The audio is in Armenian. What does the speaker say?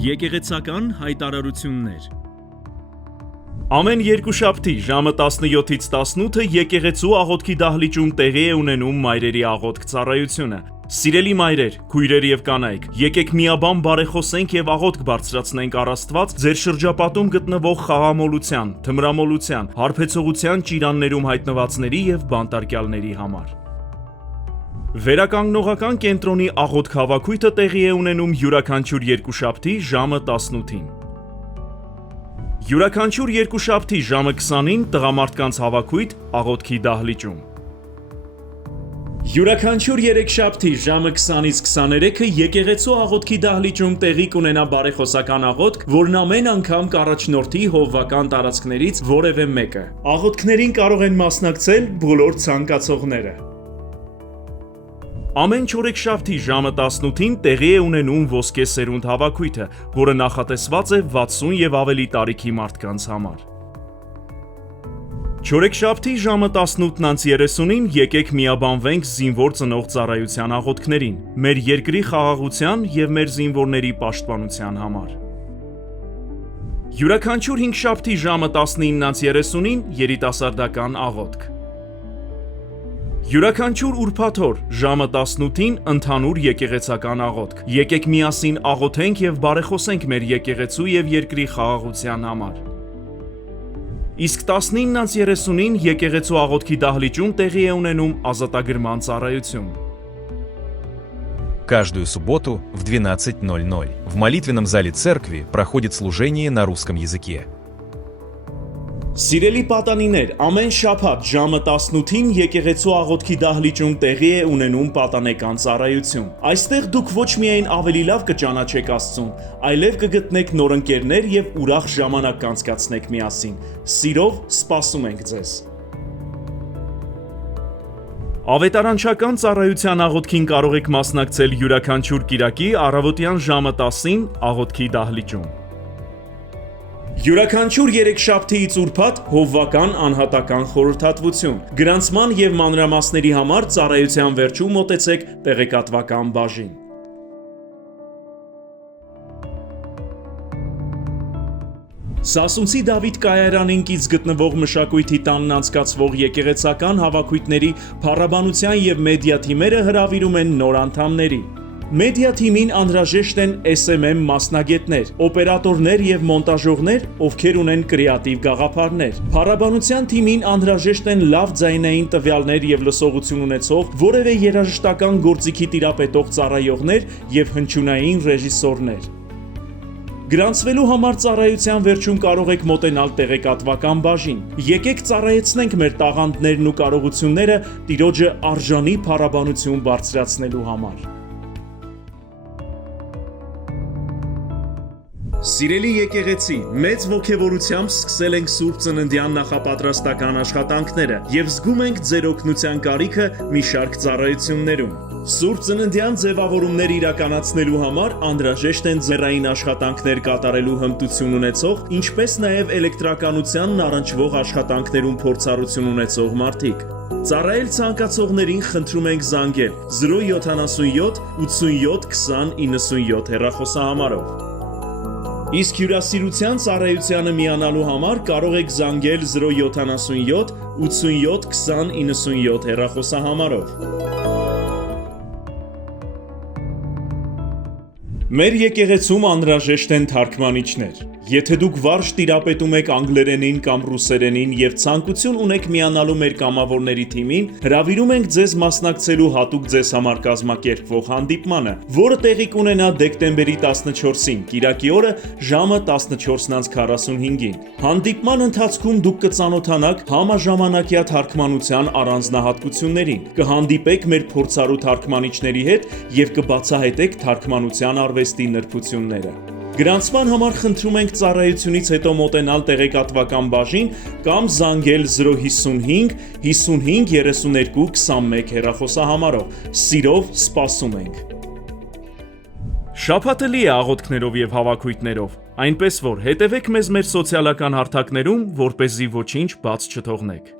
Եկեղեցական հայտարարություններ։ Ամեն երկուշաբթի ժամը 17-ից 18-ը եկեղեցու աղոթքի դահլիճում տեղի է ունենում մայրերի աղոթք ծառայությունը։ Սիրելի մայրեր, քույրեր եւ կանայք, եկեք միաբան բարեխոսենք եւ աղոթք բարձրացնենք առ Աստված ձեր շրջապատում գտնվող խաղամոլության, թմրամոլության, հարբեցողության ճիրաններում հայտնվածների եւ բանտարկյալների համար։ Վերականգնողական կենտրոնի աղոթք հավաքույթը տեղի է ունենում յուրաքանչյուր երկուշաբթի ժամը 18-ին։ Յուրաքանչյուր երկուշաբթի ժամը 20-ին տղամարդկանց հավաքույթ աղոթքի դահլիճում։ Յուրաքանչյուր երեքշաբթի ժամը 20-ից 23-ը եկեղեցու աղոթքի դահլիճում տեղի կունենա բարեխոսական աղոթք, որն ամեն անգամ կառաջնորդի հովվական տարածքներից որևէ մեկը։ Աղոթքներին կարող են մասնակցել բոլոր ցանկացողները։ Ամեն չորեքշաբթի ժամը 18-ին տեղի է ունենում ոսկե սերունդ հավաքույթը, որը նախատեսված է 60 եւ ավելի տարիքի մարդկանց համար։ Չորեքշաբթի ժամը 18:30-ին եկեք միաբանվենք զինվոր ծնող ծառայության աղոթքներին, մեր երկրի խաղաղության եւ մեր զինվորների պաշտպանության համար։ Յուրաքանչյուր հինգշաբթի ժամը 19:30-ին երիտասարդական աղոթք։ Յուրաքանչյուր ուրբաթ օր ժամը 18-ին ընդհանուր եկեղեցական աղոթք։ Եկեք միասին աղոթենք եւ բարեխոսենք մեր եկեղեցու եւ երկրի խաղաղության համար։ Իսկ 19:30-ին եկեղեցու աղոթքի дахличում տեղի է ունենում ազատագրման ծառայություն։ Каждую субботу в 12:00 в молитвенном зале церкви проходит служение на русском языке. Սիրելի պատանիներ, ամեն շաբաթ ժամը 18-ին եկեղեցու աղոթքի դահլիճում տեղի է ունենում պատանեկան ծառայություն։ Այստեղ դուք ոչ միայն ավելի լավ կճանաչեք Աստծուն, այլև կգտնեք նոր ընկերներ եւ ուրախ ժամանակ կանցկացնեք միասին։ Սիրով սպասում ենք ձեզ։ Ավետարանչական ծառայության աղոթքին կարող եք մասնակցել յուրաքանչյուր կիրակի առավոտյան ժամը 10-ին աղոթքի դահլիճում։ Յուրաքանչյուր երեքշաբթիից ուրբաթ հովվական անհատական խորհրդատվություն։ Գրանցման եւ մանրամասների համար ծառայության վերջում մոտեցեք տեղեկատվական բաժին։ Սասունցի Դավիթ կայարանին կից գտնվող մշակույթի տանն անցկացվող եկեղեցական հավաքույթների փառաբանության եւ մեդիա թիմերը հրավիրում են նոր անդամների։ Մեդիա թիմին անհրաժեշտ են SMM մասնագետներ, օպերատորներ եւ մոնտաժողներ, ովքեր ունեն կրեատիվ գաղափարներ։ Փառաբանության թիմին անհրաժեշտ են լավ ձայնային տվյալներ եւ լսողություն ունեցող որևէ երաժշտական գործիքի տիրապետող ծառայողներ եւ հնչյունային ռեժիսորներ։ Գրանցվելու համար ծառայության վերջում կարող եք մոտենալ տեղեկատվական բաժին։ Եկեք ծառայեցնենք մեր տաղանդներն ու կարողությունները Տիրոջը արժանի փառաբանություն բարձրացնելու համար։ Սիրելի եկեղեցի, մեծ ողջավորությամբ սկսել ենք Սուրբ Ծննդյան նախապատրաստական աշխատանքները եւ զգում ենք ձեր օգնության կարիքը մի շարք ծառայություններում։ Սուրբ Ծննդյան ձևավորումներ իրականացնելու համար անհրաժեշտ են ձեռային աշխատանքներ կատարելու հմտություն ունեցող, ինչպես նաեւ էլեկտրականությանն առնչվող աշխատանքներում փորձառություն ունեցող մարդիկ։ Ծառայել ցանկացողներին խնդրում ենք զանգել 077 87 20 97 հեռախոսահամարով։ Իսկ հյուրասիրության ծառայությանը միանալու համար կարող եք զանգել 077 87 20 97 հեռախոսահամարով։ Մեր եկեղեցում անհրաժեշտ են թարգմանիչներ։ Եթե դուք վարժ տիրապետում եք անգլերենին կամ ռուսերենին եւ ցանկություն ունեք միանալու մեր կամավորների թիմին, հրավիրում ենք ձեզ մասնակցելու հատուկ ձեզ համար կազմակերպվող հանդիպմանը, որը տեղի կունենա դեկտեմբերի 14-ին, կիրակի օրը ժամը 14:45-ին։ Հանդիպման ընթացքում դուք կծանոթանաք համաժամանակյա թարգմանության առանձնահատկություններին, կհանդիպեք մեր փորձառու թարգմանիչների հետ եւ կբացահայտեք թարգմանության արվեստի նրբությունները։ Գրանցման համար խնդրում ենք ծառայությունից հետո մոտենալ տեղեկատվական բաժին կամ զանգել 055 55 32 21 հեռախոսահամարով։ Սիրով սպասում ենք։ Շաբաթը լի է աղոթքներով եւ հավաքույթներով, այնպես որ հետևեք մեզ մեր սոցիալական հարթակներում, որպեսզի ոչինչ բաց չթողնեք։